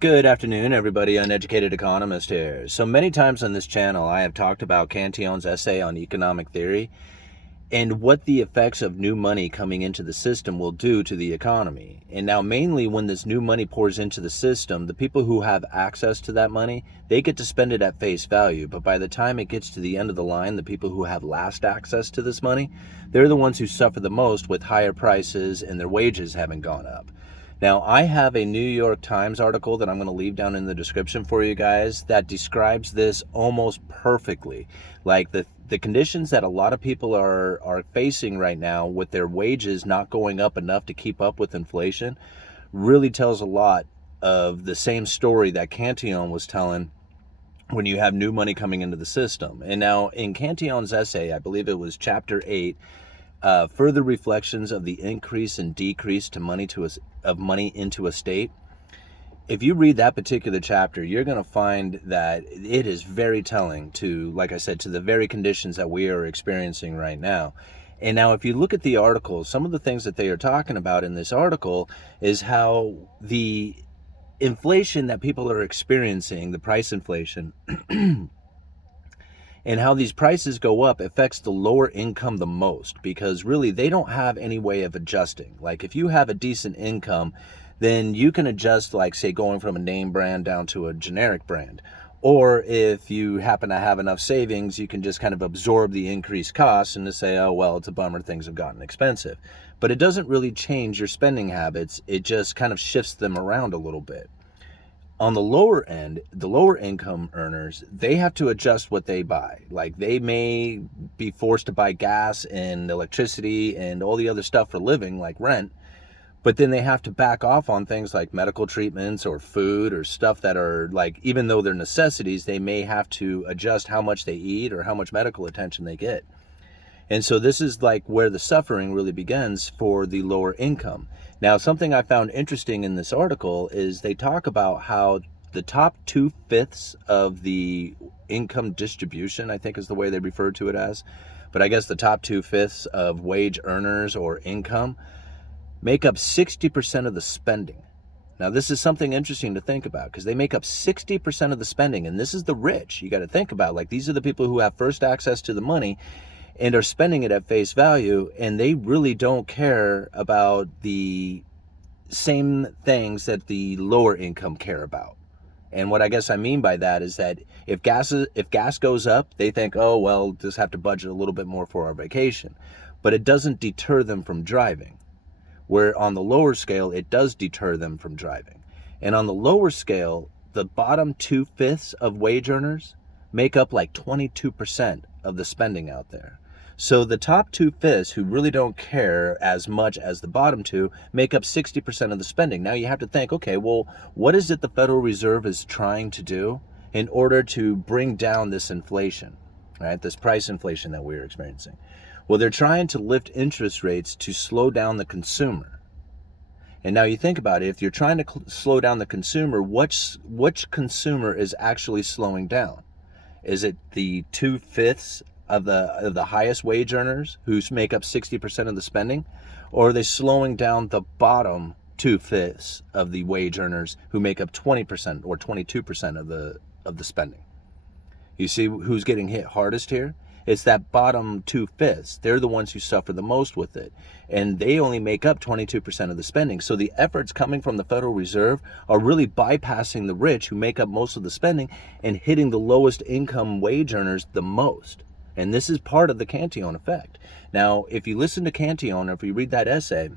Good afternoon, everybody. Uneducated Economist here. So many times on this channel, I have talked about Cantillon's essay on economic theory and what the effects of new money coming into the system will do to the economy. And now, mainly when this new money pours into the system, the people who have access to that money, they get to spend it at face value. But by the time it gets to the end of the line, the people who have last access to this money, they're the ones who suffer the most with higher prices and their wages having gone up. Now, I have a New York Times article that I'm going to leave down in the description for you guys that describes this almost perfectly. Like the conditions that a lot of people are facing right now with their wages not going up enough to keep up with inflation really tells a lot of the same story that Cantillon was telling when you have new money coming into the system. And now in Cantillon's essay, I believe it was chapter 8, further reflections of the increase and decrease of money into a state. If you read that particular chapter, you're going to find that it is very telling to, like I said, to the very conditions that we are experiencing right now. And now if you look at the article, some of the things that they are talking about in this article is how the inflation that people are experiencing, the price inflation, and how these prices go up affects the lower income the most, because really they don't have any way of adjusting. Like if you have a decent income, then you can adjust, like say going from a name brand down to a generic brand. Or if you happen to have enough savings, you can just kind of absorb the increased costs and just say, oh, well, it's a bummer, things have gotten expensive. But it doesn't really change your spending habits. It just kind of shifts them around a little bit. On the lower end, the lower income earners, they have to adjust what they buy. Like they may be forced to buy gas and electricity and all the other stuff for living, like rent, but then they have to back off on things like medical treatments or food or stuff that are like, even though they're necessities, they may have to adjust how much they eat or how much medical attention they get. And so this is like where the suffering really begins for the lower income. Now, something I found interesting in this article is they talk about how the top 2/5 of the income distribution, I think is the way they refer to it as, but I guess the top 2/5 of wage earners or income make up 60% of the spending. Now, this is something interesting to think about because they make up 60% of the spending, and this is the rich. You got to think about, like, these are the people who have first access to the money and are spending it at face value, and they really don't care about the same things that the lower income care about. And what I guess I mean by that is that if gas goes up, they think, oh, well, just have to budget a little bit more for our vacation. But it doesn't deter them from driving. Where on the lower scale, it does deter them from driving. And on the lower scale, the bottom 2/5 of wage earners make up like 22% of the spending out there. So the top 2/5 who really don't care as much as the bottom two make up 60% of the spending. Now you have to think, okay, well, what is it the Federal Reserve is trying to do in order to bring down this inflation, right? This price inflation that we're experiencing. Well, they're trying to lift interest rates to slow down the consumer. And now you think about it, if you're trying to slow down the consumer, which consumer is actually slowing down? Is it the 2/5 of the highest wage earners who make up 60% of the spending? Or are they slowing down the bottom 2/5 of the wage earners who make up 20% or 22% of the spending? You see who's getting hit hardest here? It's that bottom 2/5. They're the ones who suffer the most with it. And they only make up 22% of the spending. So the efforts coming from the Federal Reserve are really bypassing the rich who make up most of the spending and hitting the lowest income wage earners the most. And this is part of the Cantillon effect. Now, if you listen to Cantillon, or if you read that essay,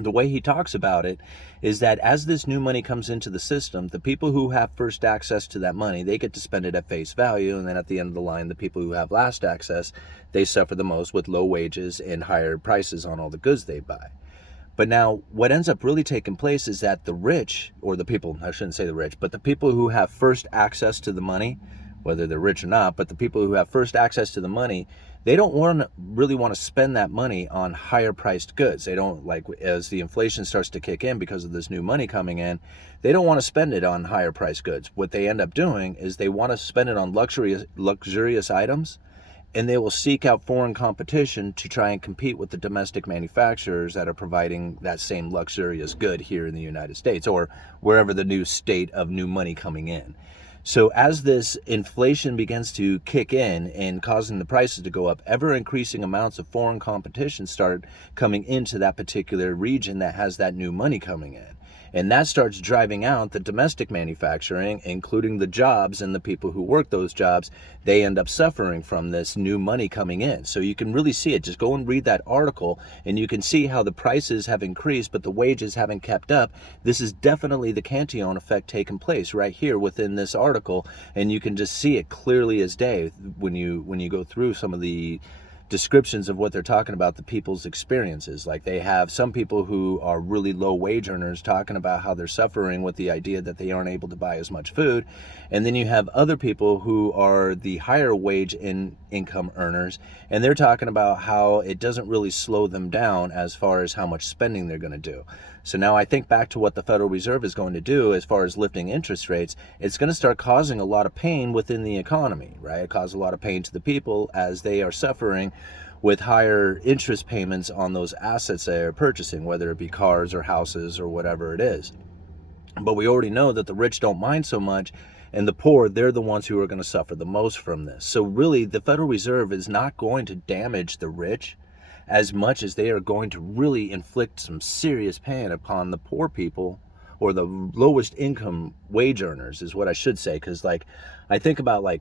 the way he talks about it is that as this new money comes into the system, the people who have first access to that money, they get to spend it at face value. And then at the end of the line, the people who have last access, they suffer the most with low wages and higher prices on all the goods they buy. But now what ends up really taking place is that the rich, or the people, I shouldn't say the rich, but the people who have first access to the money, whether they're rich or not, but the people who have first access to the money, they don't really want to spend that money on higher priced goods. They don't, like, as the inflation starts to kick in because of this new money coming in, they don't want to spend it on higher priced goods. What they end up doing is they want to spend it on luxurious items and they will seek out foreign competition to try and compete with the domestic manufacturers that are providing that same luxurious good here in the United States or wherever the new state of new money coming in. So as this inflation begins to kick in and causing the prices to go up, ever increasing amounts of foreign competition start coming into that particular region that has that new money coming in. And that starts driving out the domestic manufacturing, including the jobs and the people who work those jobs. They end up suffering from this new money coming in. So you can really see it. Just go and read that article and you can see how the prices have increased, but the wages haven't kept up. This is definitely the Cantillon effect taking place right here within this article. And you can just see it clearly as day when you go through some of the descriptions of what they're talking about, the people's experiences. Like they have some people who are really low wage earners talking about how they're suffering with the idea that they aren't able to buy as much food. And then you have other people who are the higher wage income earners, and they're talking about how it doesn't really slow them down as far as how much spending they're going to do. So now I think back to what the Federal Reserve is going to do as far as lifting interest rates. It's going to start causing a lot of pain within the economy, right? It causes a lot of pain to the people as they are suffering with higher interest payments on those assets they are purchasing, whether it be cars or houses or whatever it is. But we already know that the rich don't mind so much, and the poor, they're the ones who are going to suffer the most from this. So really, the Federal Reserve is not going to damage the rich as much as they are going to really inflict some serious pain upon the poor people, or the lowest income wage earners is what I should say. Because like I think about, like,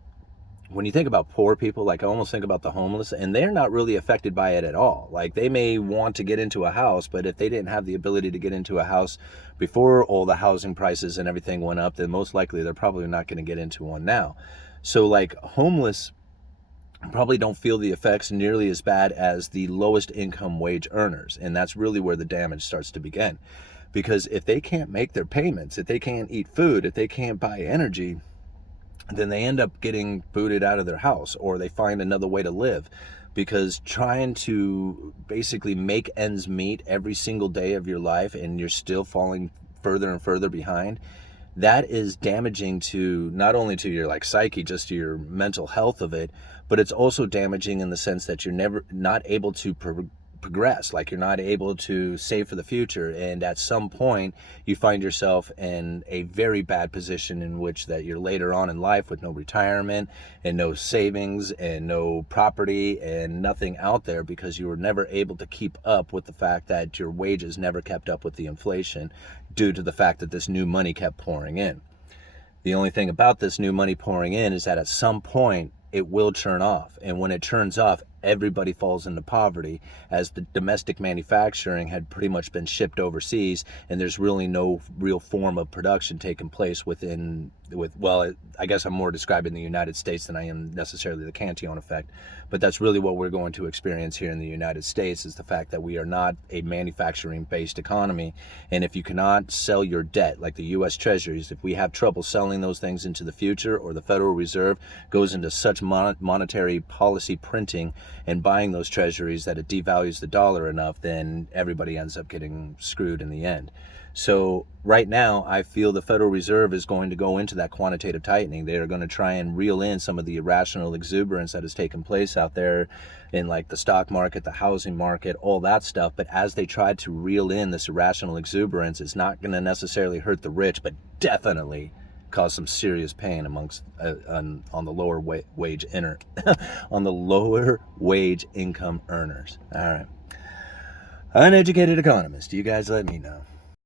when you think about poor people, like I almost think about the homeless, and they're not really affected by it at all. Like they may want to get into a house, but if they didn't have the ability to get into a house before all the housing prices and everything went up, then most likely they're probably not going to get into one now. So like homeless probably don't feel the effects nearly as bad as the lowest income wage earners. And that's really where the damage starts to begin. Because if they can't make their payments, if they can't eat food, if they can't buy energy, then they end up getting booted out of their house, or they find another way to live. Because trying to basically make ends meet every single day of your life and you're still falling further and further behind, that is damaging to not only to your like psyche, just to your mental health of it, but it's also damaging in the sense that you're not able to progress. Like you're not able to save for the future, and at some point you find yourself in a very bad position in which that you're later on in life with no retirement and no savings and no property and nothing out there, because you were never able to keep up with the fact that your wages never kept up with the inflation due to the fact that this new money kept pouring in. The only thing about this new money pouring in is that at some point it will turn off, and when it turns off, everybody falls into poverty, as the domestic manufacturing had pretty much been shipped overseas, and there's really no real form of production taking place I guess I'm more describing the United States than I am necessarily the Cantillon effect, but that's really what we're going to experience here in the United States, is the fact that we are not a manufacturing based economy. And if you cannot sell your debt, like the US Treasuries, if we have trouble selling those things into the future, or the Federal Reserve goes into such monetary policy printing and buying those treasuries that it devalues the dollar enough, then everybody ends up getting screwed in the end. So right now, I feel the Federal Reserve is going to go into that quantitative tightening. They are going to try and reel in some of the irrational exuberance that has taken place out there in like the stock market, the housing market, all that stuff. But as they try to reel in this irrational exuberance, it's not going to necessarily hurt the rich, but definitely cause some serious pain amongst on the lower wage on the lower wage income earners. All right. Uneducated economist, you guys let me know.